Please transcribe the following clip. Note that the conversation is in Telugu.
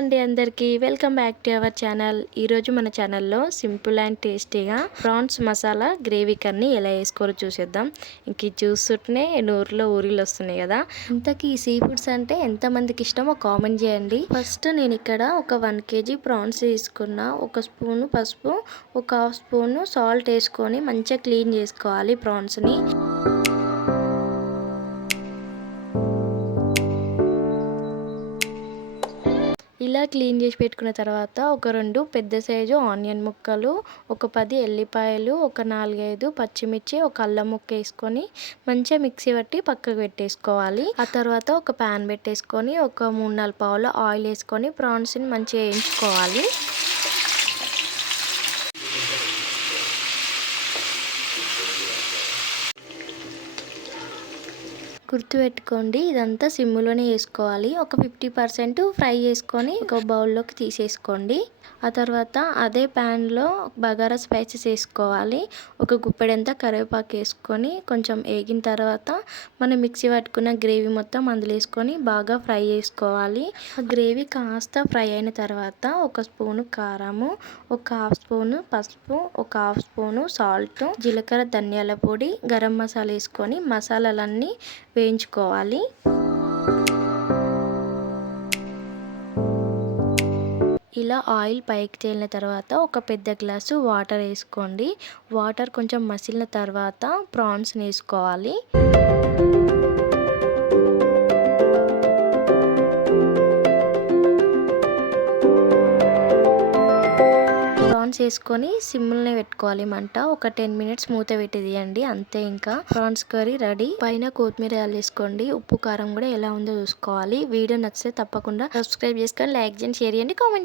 అండి అందరికీ welcome back to our channel. ఈరోజు మన ఛానల్లో సింపుల్ అండ్ టేస్టీగా ప్రాన్స్ మసాలా గ్రేవీ కర్రీ ఎలా వేసుకోరో చూసేద్దాం. ఇంక ఇది చూస్తుంటేనే నోరులో ఊరిలు వస్తున్నాయి కదా. ఇంతకీ ఈ సీ ఫుడ్స్ అంటే ఎంతమందికి ఇష్టమో కామెంట్ చేయండి. ఫస్ట్ నేను ఇక్కడ ఒక 1 kg ప్రాన్స్ తీసుకున్నా. ఒక స్పూను పసుపు, ఒక హాఫ్ స్పూను సాల్ట్ వేసుకొని మంచిగా క్లీన్ చేసుకోవాలి ప్రాన్స్ని. ఇలా క్లీన్ చేసి పెట్టుకున్న తర్వాత ఒక 2 పెద్ద సైజు ఆనియన్ ముక్కలు, ఒక 10 ఎల్లిపాయలు, ఒక 4-5 పచ్చిమిర్చి, ఒక అల్లం ముక్క వేసుకొని మంచిగా మిక్సీ పట్టి పక్కకు పెట్టేసుకోవాలి. ఆ తర్వాత ఒక ప్యాన్ పెట్టేసుకొని ఒక 3-4 పావుల ఆయిల్ వేసుకొని ప్రాన్స్ని మంచిగా వేయించుకోవాలి. గుర్తుపెట్టుకోండి, ఇదంతా సిమ్లోనే వేసుకోవాలి. ఒక 50% ఫ్రై చేసుకొని ఒక బౌల్లోకి తీసేసుకోండి. ఆ తర్వాత అదే ప్యాన్లో బగారా స్పైసెస్ వేసుకోవాలి. ఒక గుప్పెడంతా కరివేపాకు వేసుకొని కొంచెం వేగిన తర్వాత మనం మిక్సీ పట్టుకున్న గ్రేవీ మొత్తం అందులో వేసుకొని బాగా ఫ్రై చేసుకోవాలి. ఆ గ్రేవీ కాస్త ఫ్రై అయిన తర్వాత ఒక స్పూను కారము, ఒక హాఫ్ స్పూను పసుపు, ఒక హాఫ్ స్పూను సాల్ట్, జీలకర్ర ధనియాల పొడి, గరం మసాలా వేసుకొని మసాలాలన్నీ వేయించుకోవాలి. ఇలా ఆయిల్ పైకి తేలిన తర్వాత ఒక పెద్ద గ్లాసు వాటర్ వేసుకోండి. వాటర్ కొంచెం మసిలిన తర్వాత ప్రాన్స్ని వేసుకోవాలి. ప్రాన్స్ వేసుకొని సిమ్లోనే పెట్టుకోవాలి మంట. ఒక 10 minutes మూత పెట్టి తీయండి, అంతే. ఇంకా ప్రాన్స్ కర్రీ రెడీ. పైన కొత్తిమీర వేసుకోండి. ఉప్పు కారం కూడా ఎలా ఉందో చూసుకోవాలి. వీడియో నచ్చితే తప్పకుండా సబ్స్క్రైబ్ చేసుకొని లైక్ చేయండి, షేర్ చేయండి, కామెంట్